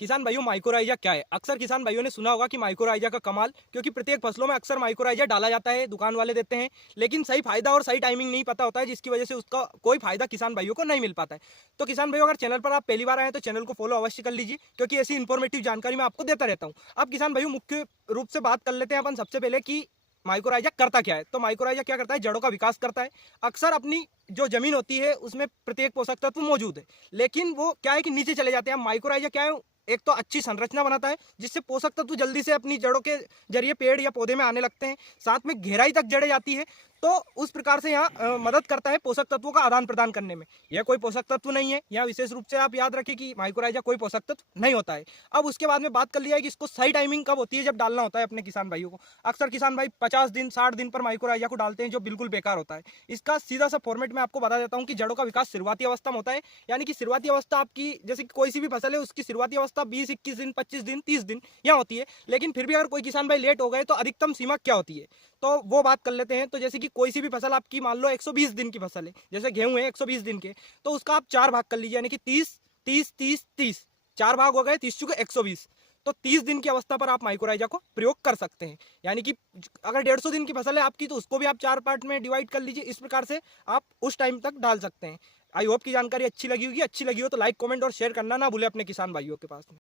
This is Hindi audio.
किसान भाइयों, माइक्रोराइजा क्या है? अक्सर किसान भाइयों ने सुना होगा कि माइक्रोराइजा का कमाल, क्योंकि प्रत्येक फसलों में अक्सर माइक्रोराइजा डाला जाता है, दुकान वाले देते हैं, लेकिन सही फायदा और सही टाइमिंग नहीं पता होता है, जिसकी वजह से उसका कोई फायदा किसान भाइयों को नहीं मिल पाता है। तो किसान भाइयों, अगर चैनल पर आप पहली बार आए तो चैनल को फॉलो अवश्य कर लीजिए, क्योंकि ऐसी इन्फॉर्मेटिव जानकारी मैं आपको देता रहता हूँ। अब किसान भाइयों, मुख्य रूप से बात कर लेते हैं अपन सबसे पहले कि माइक्रोराइजा करता क्या है। तो माइक्रोराइजा क्या करता है? जड़ों का विकास करता है। अक्सर अपनी जो जमीन होती है उसमें प्रत्येक पोषक तत्व मौजूद है, लेकिन वो क्या है कि नीचे चले जाते हैं। माइक्रोराइजा क्या है? एक तो अच्छी संरचना बनाता है, जिससे पोषक तत्व जल्दी से अपनी जड़ों के जरिए पेड़ या पौधे में आने लगते हैं। साथ में गहराई तक जड़ें जाती है, तो उस प्रकार से यहाँ मदद करता है पोषक तत्वों का आदान प्रदान करने में। यह कोई पोषक तत्व नहीं है, यहाँ विशेष रूप से आप याद रखें कि माइक्रोराइजा कोई पोषक तत्व नहीं होता है। अब उसके बाद में बात कर लिया है कि इसको सही टाइमिंग कब होती है, जब डालना होता है अपने किसान भाइयों को। अक्सर किसान भाई 50 दिन 60 दिन पर माइक्रोराइजा को डालते हैं, जो बिल्कुल बेकार होता है। इसका सीधा सा फॉर्मेट मैं आपको बता देता हूँ कि जड़ों का विकास शुरुआती अवस्था में होता है। यानी कि शुरुआती अवस्था आपकी, जैसे कि कोई सी भी फसल है, उसकी शुरुआती अवस्था 20-21 दिन, 25 दिन, 30 दिन यहाँ होती है। लेकिन फिर भी अगर कोई किसान भाई लेट हो गए तो अधिकतम सीमा क्या होती है, तो वो बात कर लेते हैं। तो जैसे कि कोई सी भी फसल आपकी मान लो 120 दिन की फसल है, जैसे गेहूं है 120 दिन के, तो उसका आप 4 भाग कर लीजिए, यानी कि 30 30 30 30, 4 भाग हो गए, 30 चुके 120। तो 30 दिन की अवस्था पर आप माइक्रोराइजा को प्रयोग कर सकते हैं। यानी कि अगर 150 दिन की फसल है आपकी, तो उसको भी आप 4 पार्ट में डिवाइड कर लीजिए। इस प्रकार से आप उस टाइम तक डाल सकते हैं। आई होप की जानकारी अच्छी लगी होगी। अच्छी लगी हो तो लाइक, कमेंट और शेयर करना ना भूले अपने किसान भाइयों के पास में।